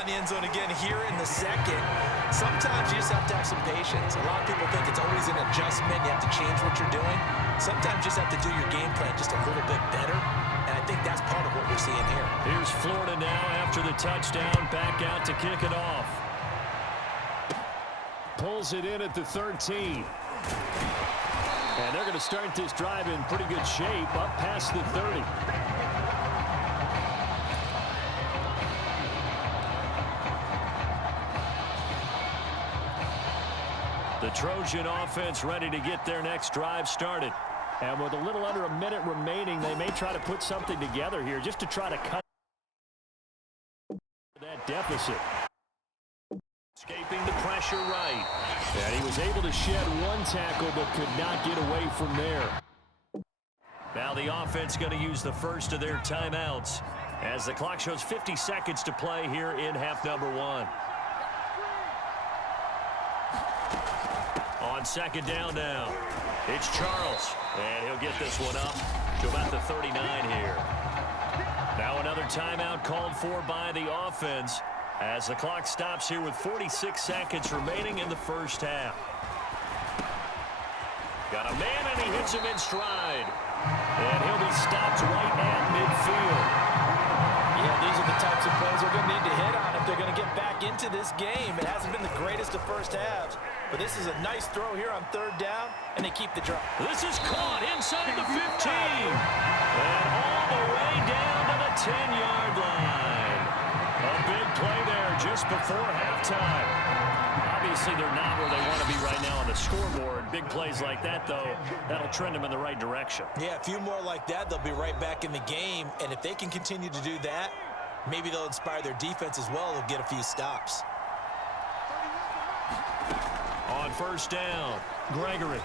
find the end zone again here in the second. Sometimes you just have to have some patience. A lot of people think it's always an adjustment. You have to change what you're doing. Sometimes you just have to do your game plan just a little bit better, and I think that's part of what we're seeing here. Here's Florida now after the touchdown, back out to kick it off. Pulls it in at the 13. And they're going to start this drive in pretty good shape, up past the 30. The Trojan offense ready to get their next drive started. And with a little under a minute remaining, they may try to put something together here just to try to cut that deficit. Escaping the pressure right. And he was able to shed one tackle but could not get away from there. Now the offense going to use the first of their timeouts as the clock shows 50 seconds to play here in half number 1. On second down now, it's Charles, and he'll get this one up to about the 39 here. Now another timeout called for by the offense as the clock stops here with 46 seconds remaining in the first half. Got a man, and he hits him in stride. And he'll be stopped right at midfield. Yeah, these are the types of plays they're going to need to hit on if they're going to get back into this game. It hasn't been the greatest of first halves, but this is a nice throw here on third down, and they keep the drive. This is caught inside the 15. And all the way down to the 10-yard line. A big play there just before halftime. Obviously, they're not where they want to be right now on the scoreboard. Big plays like that, though, that'll trend them in the right direction. Yeah, a few more like that, they'll be right back in the game. And if they can continue to do that, maybe they'll inspire their defense as well. They'll get a few stops. On first down, Gregory.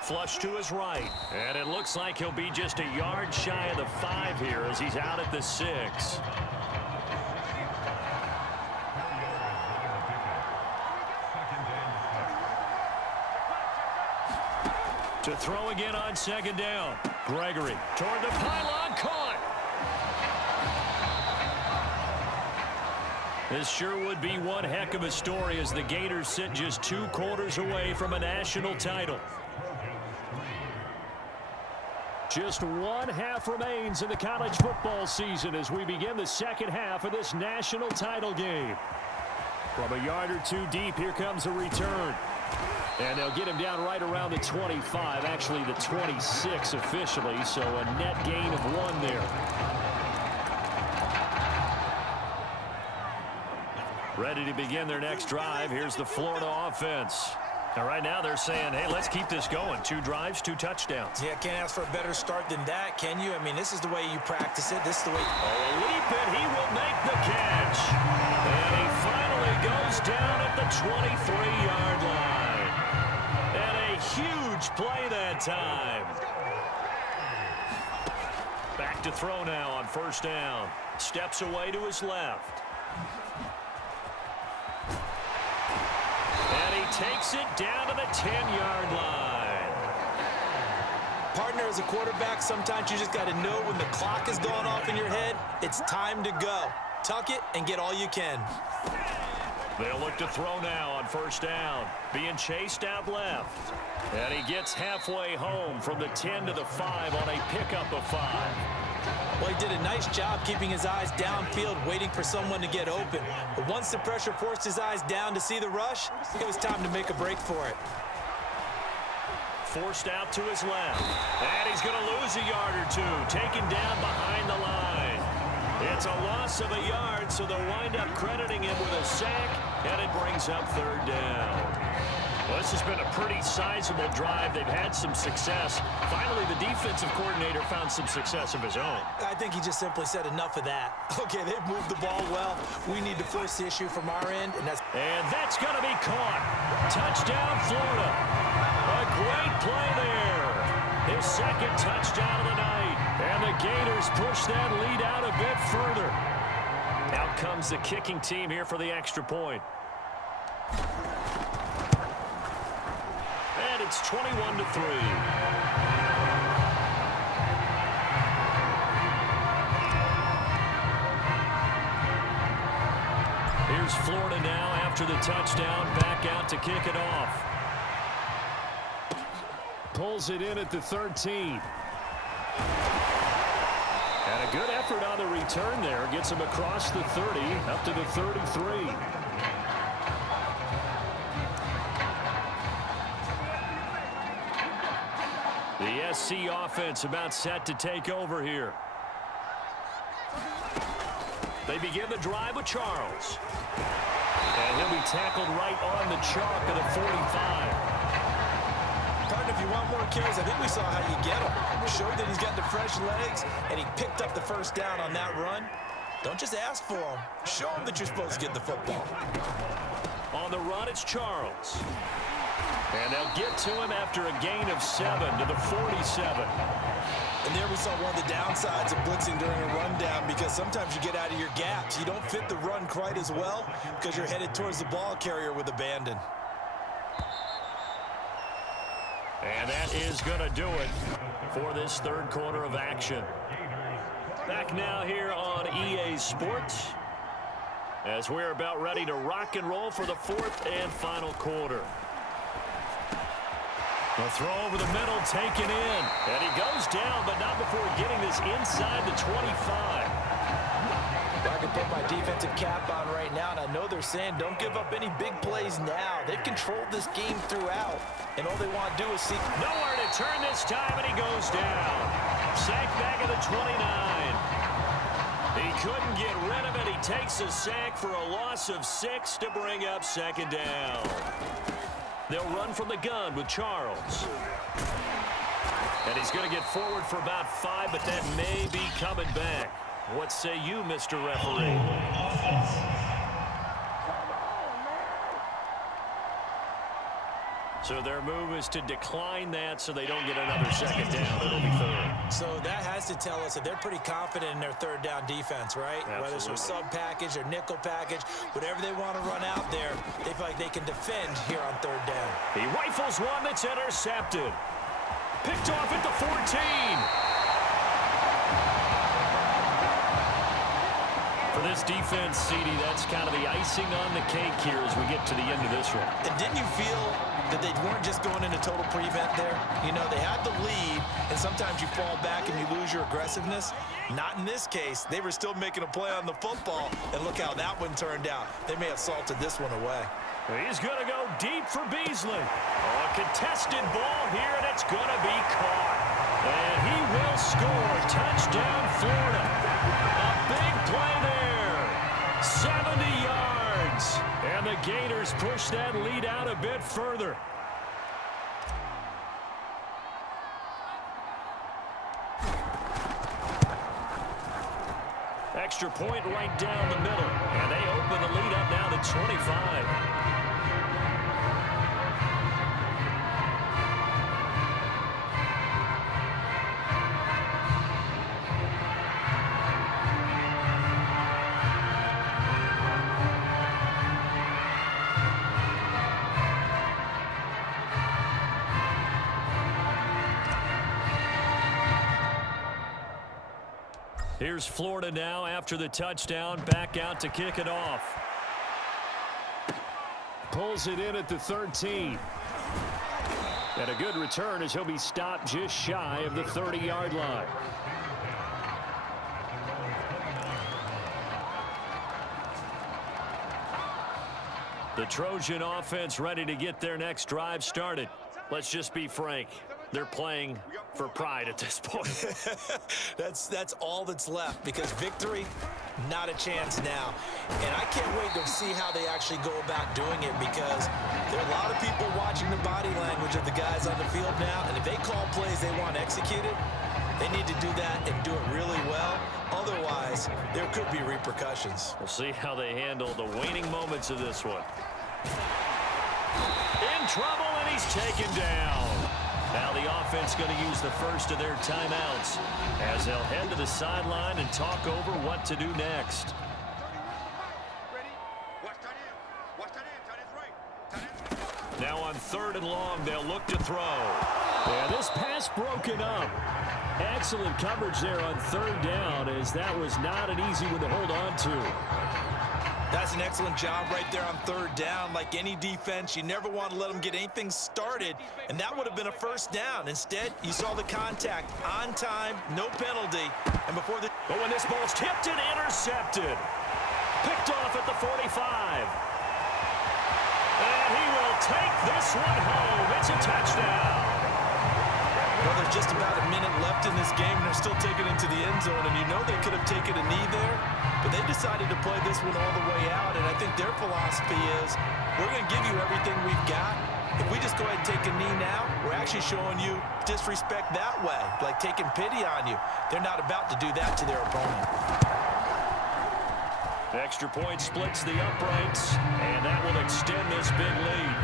Flush to his right. And it looks like he'll be just a yard shy of the 5 here as he's out at the 6. To throw again on second down. Gregory toward the pylon, caught. This sure would be one heck of a story as the Gators sit just 2 quarters away from a national title. Just 1 half remains in the college football season as we begin the second half of this national title game. From a yard or 2 deep, here comes a return. And they'll get him down right around the 25, actually the 26 officially, so a net gain of 1 there. Ready to begin their next drive. Here's the Florida offense. Now, right now they're saying, hey, let's keep this going. 2 drives, 2 touchdowns. Yeah, can't ask for a better start than that, can you? I mean, this is the way you practice it. This is the way. Oh, a leap, and he will make the catch. And he finally goes down at the 23-yard line. And a huge play that time. Back to throw now on first down. Steps away to his left. And he takes it down to the 10-yard line. Partner, as a quarterback, sometimes you just got to know when the clock is going off in your head, it's time to go. Tuck it and get all you can. They'll look to throw now on first down. Being chased out left. And he gets halfway home from the 10 to the 5 on a pickup of 5. Well, he did a nice job keeping his eyes downfield, waiting for someone to get open. But once the pressure forced his eyes down to see the rush, it was time to make a break for it. Forced out to his left. And he's going to lose a yard or 2, taken down behind the line. It's a loss of a yard, so they'll wind up crediting him with a sack, and it brings up third down. Well, this has been a pretty sizable drive. They've had some success. Finally, the defensive coordinator found some success of his own. I think he just simply said enough of that. Okay, they've moved the ball well. We need to force the issue from our end, and that's going to be caught. Touchdown, Florida. A great play there. His second touchdown of the night. And the Gators push that lead out a bit further. Out comes the kicking team here for the extra point. And it's 21-3. Here's Florida now after the touchdown, back out to kick it off. Pulls it in at the 13. And a good effort on the return there. Gets him across the 30, up to the 33. The SC offense about set to take over here. They begin the drive with Charles. And he'll be tackled right on the chalk of the 45. Partner, if you want more carries, I think we saw how you get him. Showed that he's got the fresh legs, and he picked up the first down on that run. Don't just ask for him. Show him that you're supposed to get the football. On the run, it's Charles. And they'll get to him after a gain of 7 to the 47. And there we saw one of the downsides of blitzing during a rundown, because sometimes you get out of your gaps. You don't fit the run quite as well because you're headed towards the ball carrier with abandon. And that is going to do it for this third quarter of action. Back now here on EA Sports as we're about ready to rock and roll for the fourth and final quarter. The throw over the middle, taken in. And he goes down, but not before getting this inside the 25. I can put my defensive cap on right now, and I know they're saying don't give up any big plays now. They've controlled this game throughout, and all they want to do is see. Nowhere to turn this time, and he goes down. Sack back at the 29. He couldn't get rid of it. He takes a sack for a loss of 6 to bring up second down. They'll run from the gun with Charles. And he's going to get forward for about 5, but that may be coming back. What say you, Mr. Referee? So their move is to decline that so they don't get another second down. It'll be third. So that has to tell us that they're pretty confident in their third down defense, right? Absolutely. Whether it's a sub package or nickel package, whatever they want to run out there, they feel like they can defend here on third down. He rifles one that's intercepted. Picked off at the 14. For this defense, CD, that's kind of the icing on the cake here as we get to the end of this one. And didn't you feel that they weren't just going into total prevent there? You know, they had the lead, and sometimes you fall back and you lose your aggressiveness. Not in this case. They were still making a play on the football, and look how that one turned out. They may have salted this one away. He's going to go deep for Beasley. A contested ball here, and it's going to be caught. And he will score. Touchdown, Florida. A big play there. 70 yards. And the Gators push that lead out a bit further. Extra point right down the middle. And they open the lead up now to 25. Here's Florida now after the touchdown, back out to kick it off. Pulls it in at the 13. And a good return as he'll be stopped just shy of the 30-yard line. The Trojan offense ready to get their next drive started. Let's just be frank. They're playing for pride at this point. That's all that's left, because victory, not a chance now. And I can't wait to see how they actually go about doing it, because there are a lot of people watching the body language of the guys on the field now, and if they call plays they want executed, they need to do that and do it really well. Otherwise, there could be repercussions. We'll see how they handle the waning moments of this one. In trouble, and he's taken down. Now the offense going to use the first of their timeouts as they'll head to the sideline and talk over what to do next. Now on 3rd and long, they'll look to throw. And this pass broken up. Excellent coverage there on 3rd down, as that was not an easy one to hold on to. That's an excellent job right there on third down. Like any defense, you never want to let them get anything started, and that would have been a first down. Instead, you saw the contact on time, no penalty, and before the... But when this ball's tipped and intercepted, picked off at the 45. And he will take this one home. It's a touchdown. Well, there's just about a minute left in this game, and they're still taking it to the end zone, and you know they could have taken a knee there, but they decided to play this one all the way out, and I think their philosophy is, we're going to give you everything we've got. If we just go ahead and take a knee now, we're actually showing you disrespect that way, like taking pity on you. They're not about to do that to their opponent. The extra point splits the uprights, and that will extend this big lead.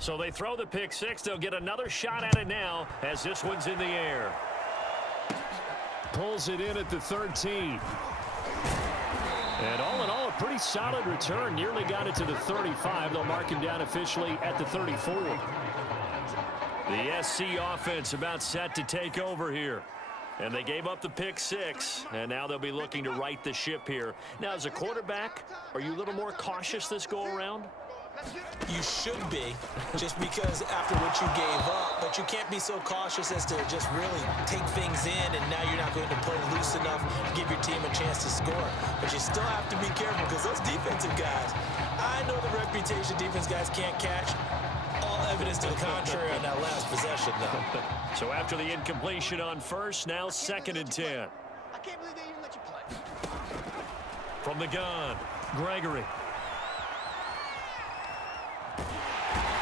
So they throw the pick six. They'll get another shot at it now as this one's in the air. Pulls it in at the 13. And all in all, a pretty solid return. Nearly got it to the 35. They'll mark him down officially at the 34. The SC offense about set to take over here. And they gave up the pick six, and now they'll be looking to right the ship here. Now, as a quarterback, are you a little more cautious this go-around? You should be, just because after what you gave up, but you can't be so cautious as to just really take things in, and now you're not going to play loose enough to give your team a chance to score. But you still have to be careful, because those defensive guys, I know the reputation defense guys can't catch. All evidence to the contrary on that last possession, though. So after the incompletion on first, now 2nd and 10. I can't believe they even let you play. From the gun, Gregory.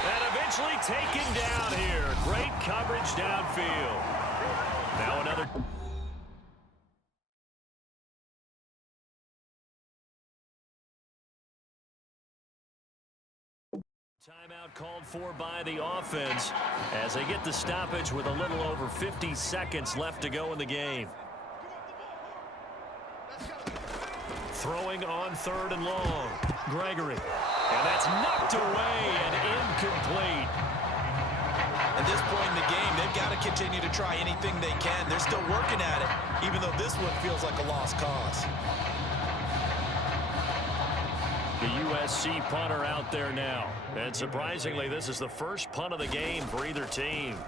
And eventually taken down here. Great coverage downfield. Now another... Timeout called for by the offense as they get the stoppage with a little over 50 seconds left to go in the game. Throwing on 3rd and long. Gregory. And that's knocked away and incomplete. At this point in the game, they've got to continue to try anything they can. They're still working at it, even though this one feels like a lost cause. The USC punter out there now. And surprisingly, this is the first punt of the game for either team.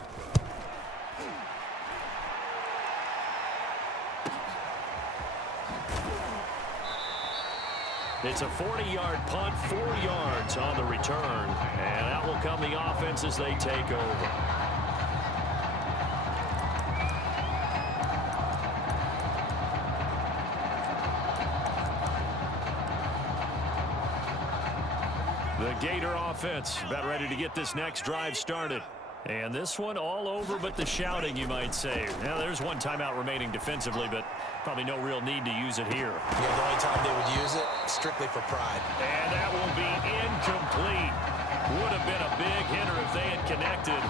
It's a 40-yard punt, 4 yards on the return. And out will come the offense as they take over. The Gator offense about ready to get this next drive started. And this one all over but the shouting, you might say. Now, there's one timeout remaining defensively, but probably no real need to use it here. Yeah, the only time they would use it, strictly for pride. And that will be incomplete. Would have been a big hitter if they had connected.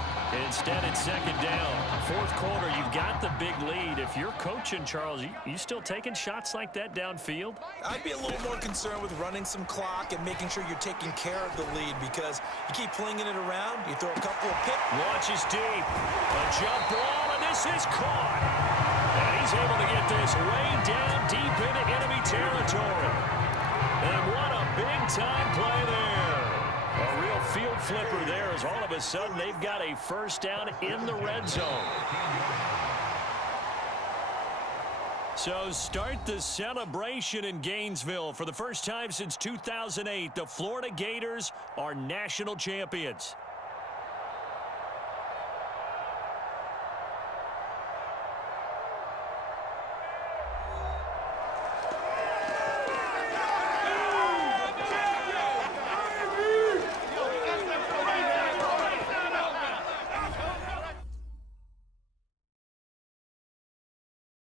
Instead, it's 2nd down. 4th quarter, you've got the big lead. If you're coaching, Charles, you still taking shots like that downfield? I'd be a little more concerned with running some clock and making sure you're taking care of the lead, because you keep flinging it around, you throw a couple of picks. Launches deep. A jump ball, and this is caught. And he's able to get this way down deep into enemy territory. And what a big-time play there. A real field flipper there, as all of a sudden they've got a first down in the red zone. So start the celebration in Gainesville. For the first time since 2008, the Florida Gators are national champions.